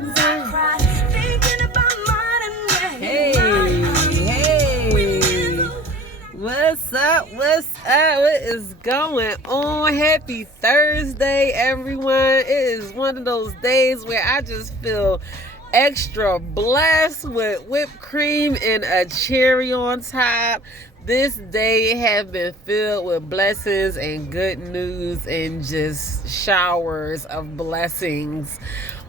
Hey, what's up? What is going on? Happy Thursday, everyone. It is one of those days where I just feel extra blessed with whipped cream and a cherry on top. This day has been filled with blessings and good news and just showers of blessings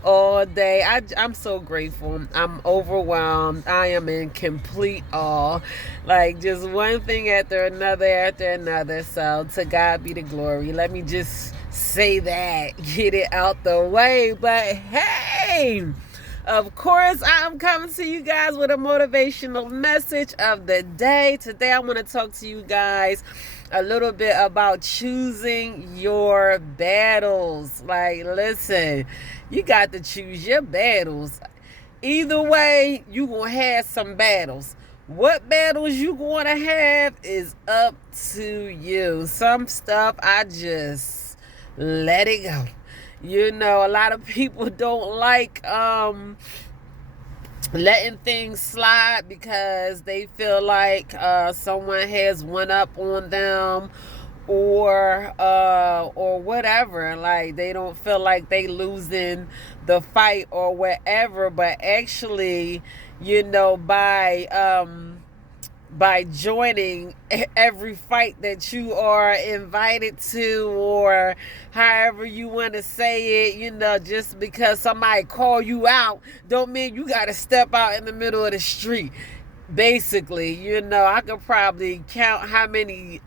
all day. I'm so grateful. I'm overwhelmed. I am in complete awe. Like just one thing after another. So to God be the glory. Let me just say that, get it out the way. But hey, of course, I'm coming to you guys with a motivational message of the day. Today, I want to talk to you guys a little bit about choosing your battles. Like, listen, you got to choose your battles. Either way, you going to have some battles. What battles you going to have is up to you. Some stuff, I just let it go. You know, a lot of people don't like letting things slide because they feel like someone has one up on them or whatever. Like they don't feel like they losing the fight or whatever. But actually, you know, by joining every fight that you are invited to, or however you want to say it, you know, just because somebody call you out don't mean you got to step out in the middle of the street. Basically, you know, I could probably count how many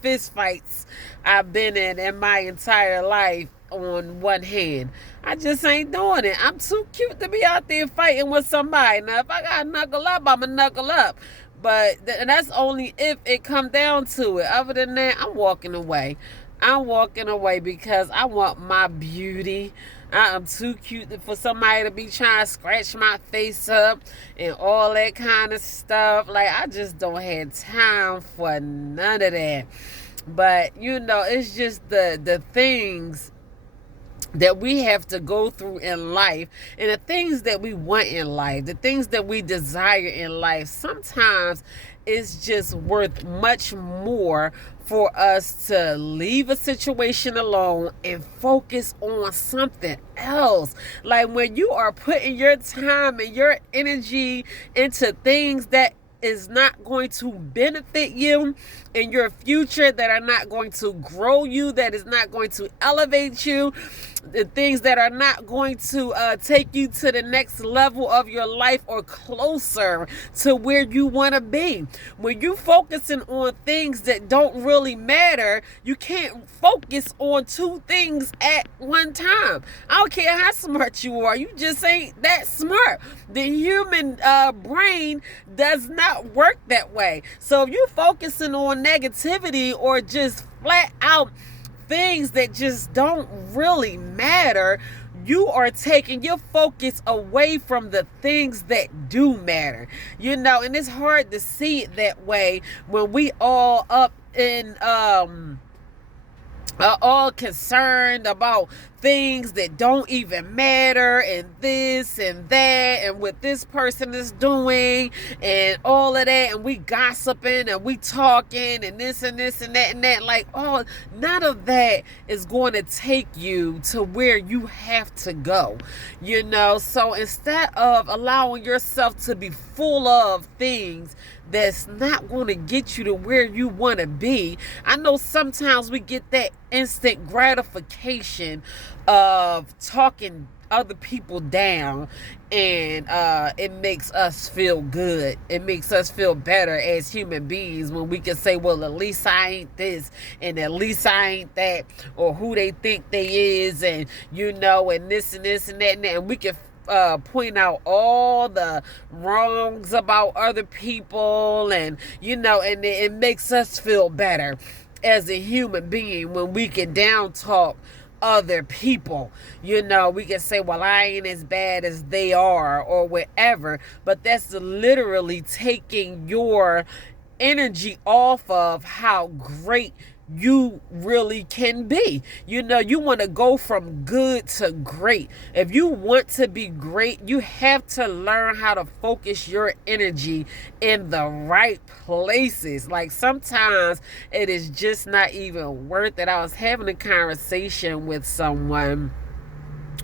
fist fights I've been in my entire life on one hand. I just ain't doing it. I'm too cute to be out there fighting with somebody. Now, if I got to knuckle up, I'm going to knuckle up. But that's only if it come down to it. Other than that, I'm walking away. I'm walking away because I want my beauty. I am too cute for somebody to be trying to scratch my face up and all that kind of stuff. Like, I just don't have time for none of that. But, you know, it's just the things that we have to go through in life, and the things that we want in life, the things that we desire in life, sometimes it's just worth much more for us to leave a situation alone and focus on something else. Like when you are putting your time and your energy into things that is not going to benefit you in your future, that are not going to grow you, that is not going to elevate you, the things that are not going to take you to the next level of your life or closer to where you want to be. When you focusing on things that don't really matter, you can't focus on two things at one time. I don't care how smart you are, you just ain't that smart. The human brain does not work that way. So if you focusing on negativity or just flat out things that just don't really matter, you are taking your focus away from the things that do matter. You know, and it's hard to see it that way when we all up in are all concerned about things that don't even matter, and this and that, and what this person is doing, and all of that, and we gossiping and we talking and this and this and that and that. Like, oh, none of that is going to take you to where you have to go, you know. So instead of allowing yourself to be full of things that's not going to get you to where you want to be. I know sometimes we get that instant gratification of talking other people down, and it makes us feel good. It makes us feel better as human beings when we can say, well, at least I ain't this, and at least I ain't that, or who they think they is, and you know, and this and this and that and that, and we can point out all the wrongs about other people, and you know, and it makes us feel better as a human being when we can down talk other people. You know, we can say, well, I ain't as bad as they are or whatever, but that's literally taking your energy off of how great you really can be. You want to go from good to great. If you want to be great, you have to learn how to focus your energy in the right places. Like sometimes it is just not even worth it. I was having a conversation with someone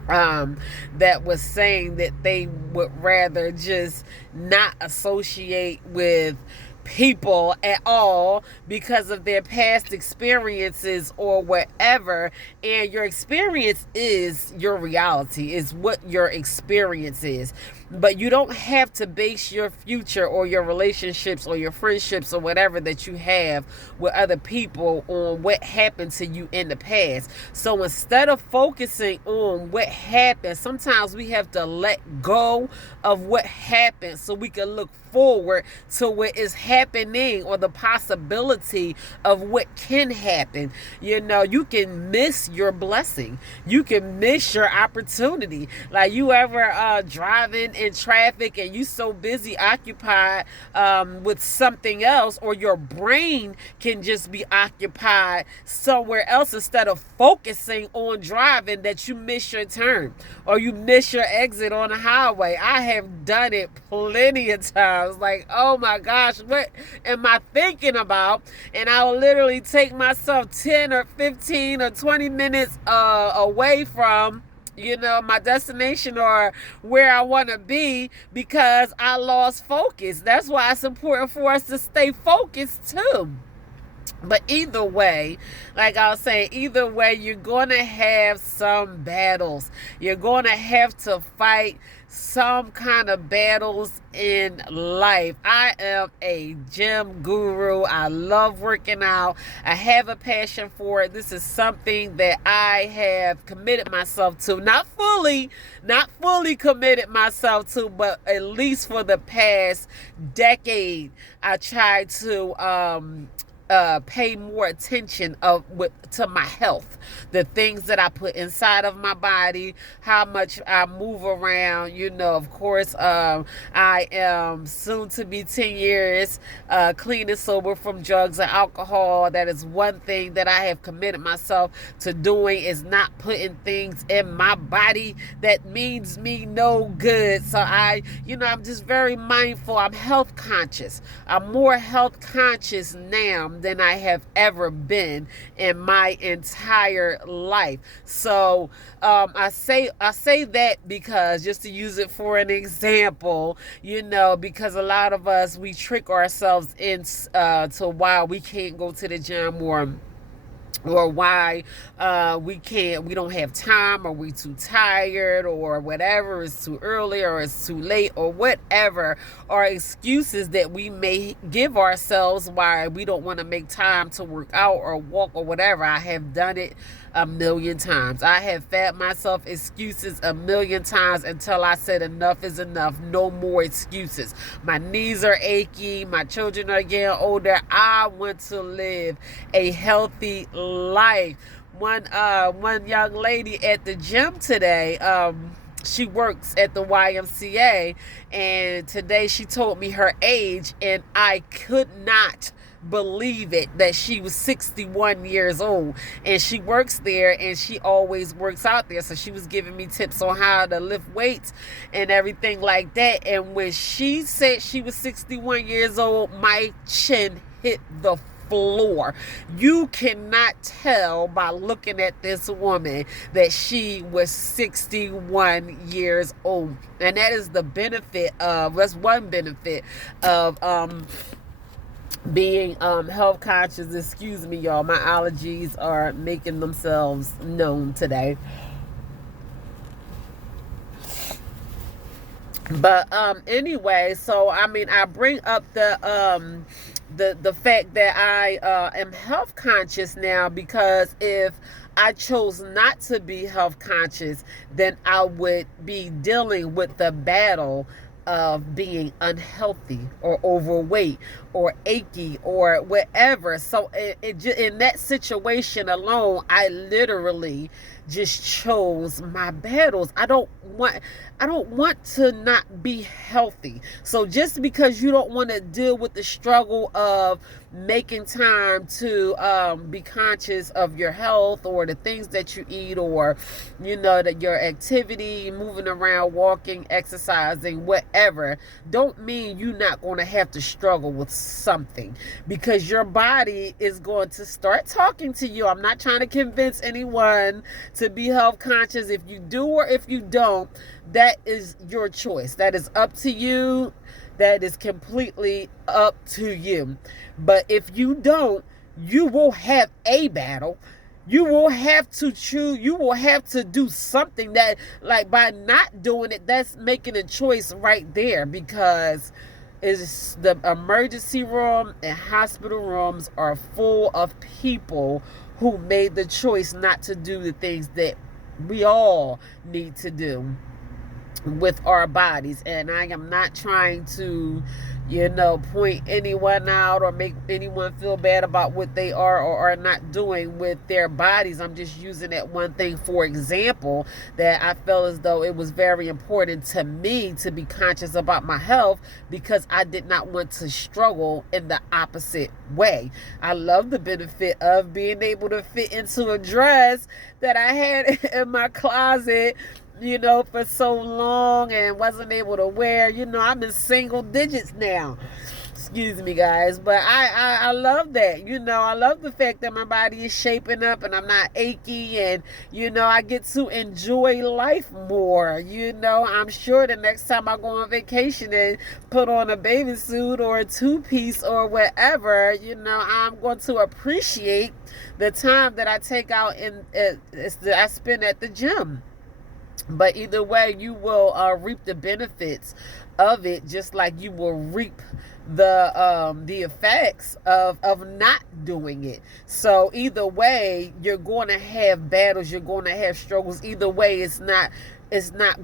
that was saying that they would rather just not associate with people at all because of their past experiences or whatever. And your experience is your reality, is what your experience is. But you don't have to base your future or your relationships or your friendships or whatever that you have with other people on what happened to you in the past. So instead of focusing on what happened, sometimes we have to let go of what happened so we can look forward to what is happening or the possibility of what can happen. You can miss your blessing. You can miss your opportunity. Like you ever driving in traffic and you so busy occupied with something else, or your brain can just be occupied somewhere else instead of focusing on driving, that you miss your turn or you miss your exit on the highway. I have done it plenty of times. Like, oh my gosh, what am I thinking about? And I will literally take myself 10 or 15 or 20 minutes away from my destination or where I want to be because I lost focus. That's why it's important for us to stay focused too. But either way, like I was saying, either way, you're going to have some battles. You're going to have to fight some kind of battles in life. I am a gym guru. I love working out. I have a passion for it. This is something that I have committed myself to. Not fully committed myself to, but at least for the past decade, I tried to pay more attention to my health, the things that I put inside of my body, how much I move around. Of course, I am soon to be 10 years clean and sober from drugs and alcohol. That is one thing that I have committed myself to doing, is not putting things in my body that means me no good. So I'm just very mindful. I'm health conscious. I'm more health conscious now than I have ever been in my entire life. So I say that because, just to use it for an example, because a lot of us, we trick ourselves into why we can't go to the gym, or why we don't have time, or we too tired, or whatever, it's too early, or it's too late, or whatever, are excuses that we may give ourselves why we don't want to make time to work out or walk or whatever. I have done it a million times. I have fed myself excuses a million times until I said enough is enough. No more excuses. My knees are achy. My children are getting older. I want to live a healthy life. One young lady at the gym today, she works at the YMCA, and today she told me her age, and I could not believe it, that she was 61 years old, and she works there, and she always works out there. So she was giving me tips on how to lift weights and everything like that. And when she said she was 61 years old, my chin hit the floor. You cannot tell by looking at this woman that she was 61 years old. And that is the benefit of, that's one benefit of being health conscious. Excuse me, y'all, my allergies are making themselves known today. But anyway, so I bring up the fact that I am health conscious now, because if I chose not to be health conscious, then I would be dealing with the battle of being unhealthy or overweight or achy or whatever. So in that situation alone, I literally just chose my battles. I don't want to not be healthy. So just because you don't want to deal with the struggle of making time to be conscious of your health or the things that you eat, or that your activity, moving around, walking, exercising, whatever, don't mean you're not going to have to struggle with something, because your body is going to start talking to you. I'm not trying to convince anyone to be health conscious. If you do or if you don't, that is your choice. That is up to you. That is completely up to you. But if you don't, you will have a battle. You will have to choose. You will have to do something that, like, by not doing it, that's making a choice right there, because it's the emergency room and hospital rooms are full of people who made the choice not to do the things that we all need to do with our bodies. And I am not trying to point anyone out or make anyone feel bad about what they are or are not doing with their bodies. I'm just using that one thing for example, that I felt as though it was very important to me to be conscious about my health, because I did not want to struggle in the opposite way. I love the benefit of being able to fit into a dress that I had in my closet for so long and wasn't able to wear. I'm in single digits now. Excuse me, guys. But I love that. I love the fact that my body is shaping up and I'm not achy, and, I get to enjoy life more. I'm sure the next time I go on vacation and put on a bathing suit or a two-piece or whatever, I'm going to appreciate the time that I take out I spend at the gym. But either way, you will reap the benefits of it, just like you will reap the effects of not doing it. So either way, you're going to have battles, you're going to have struggles. Either way, it's not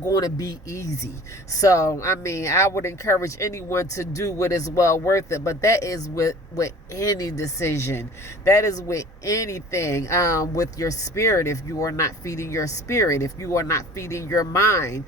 going to be easy. So, I would encourage anyone to do what is well worth it. But that is with any decision. That is with anything. With your spirit, if you are not feeding your spirit, if you are not feeding your mind,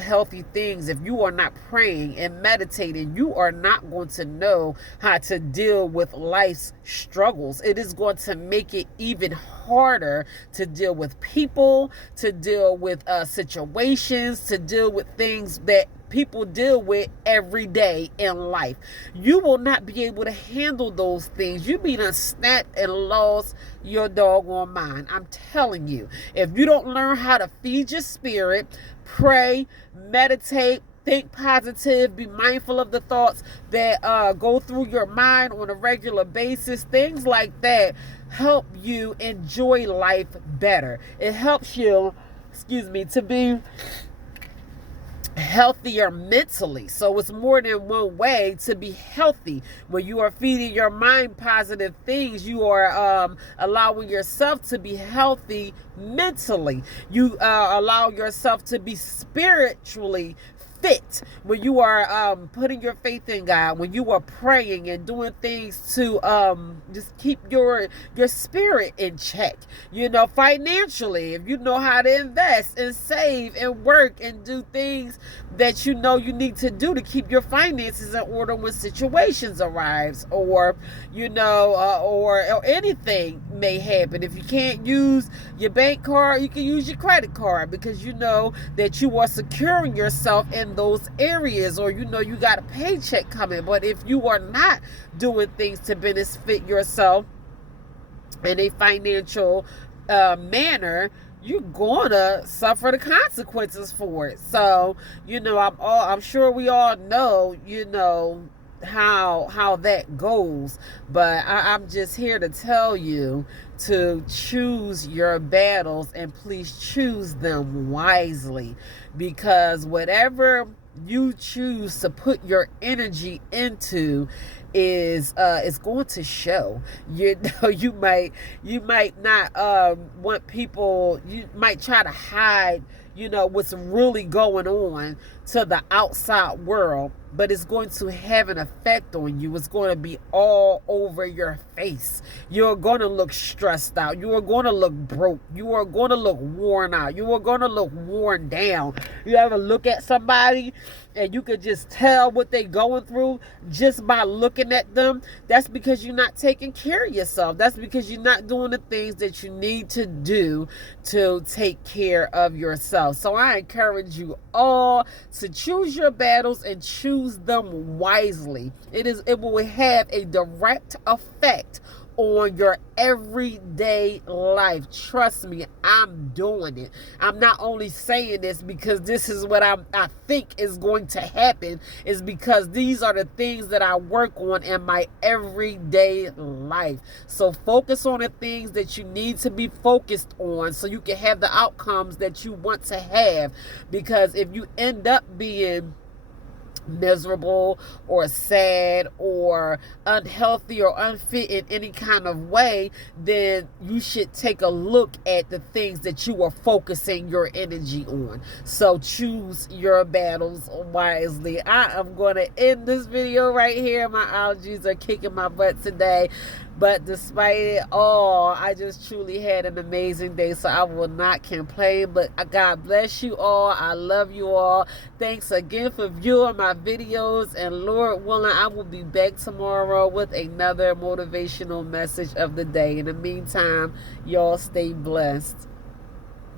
healthy things, if you are not praying and meditating, you are not going to know how to deal with life's struggles. It is going to make it even harder to deal with people, to deal with situations, to deal with things that people deal with every day in life. You will not be able to handle those things. You be done snapped and lost your doggone mind. I'm telling you, if you don't learn how to feed your spirit, pray, meditate, think positive, be mindful of the thoughts that go through your mind on a regular basis, things like that help you enjoy life better. It helps you, to be healthier mentally. So it's more than one way to be healthy. When you are feeding your mind positive things, you are allowing yourself to be healthy mentally. You allow yourself to be spiritually fit. When you are putting your faith in God, when you are praying and doing things to just keep your spirit in check. Financially, if you know how to invest and save and work and do things that you need to do to keep your finances in order when situations arise, or or anything may happen. If you can't use your bank card, you can use your credit card, because that you are securing yourself in those areas, or you got a paycheck coming. But if you are not doing things to benefit yourself in a financial manner, you're gonna suffer the consequences for it. So I'm sure we all know how that goes. But I'm just here to tell you to choose your battles, and please choose them wisely, because whatever you choose to put your energy into is going to show. You might not want people, you might try to hide what's really going on to the outside world, but it's going to have an effect on you. It's going to be all over your face. You're going to look stressed out. You are going to look broke. You are going to look worn out. You are going to look worn down. You ever look at somebody and you could just tell what they're going through just by looking at them? That's because you're not taking care of yourself. That's because you're not doing the things that you need to do to take care of yourself. So I encourage you all to choose your battles and choose them wisely. It will have a direct effect on your everyday life. Trust me, I'm doing it. I'm not only saying this because this is what I think is going to happen, is because these are the things that I work on in my everyday life. So focus on the things that you need to be focused on so you can have the outcomes that you want to have. Because if you end up being miserable or sad or unhealthy or unfit in any kind of way, then you should take a look at the things that you are focusing your energy on. So choose your battles wisely. I am going to end this video right here. My allergies are kicking my butt today. But despite it all, I just truly had an amazing day, so I will not complain. But God bless you all. I love you all. Thanks again for viewing my videos. And Lord willing, I will be back tomorrow with another motivational message of the day. In the meantime, y'all stay blessed.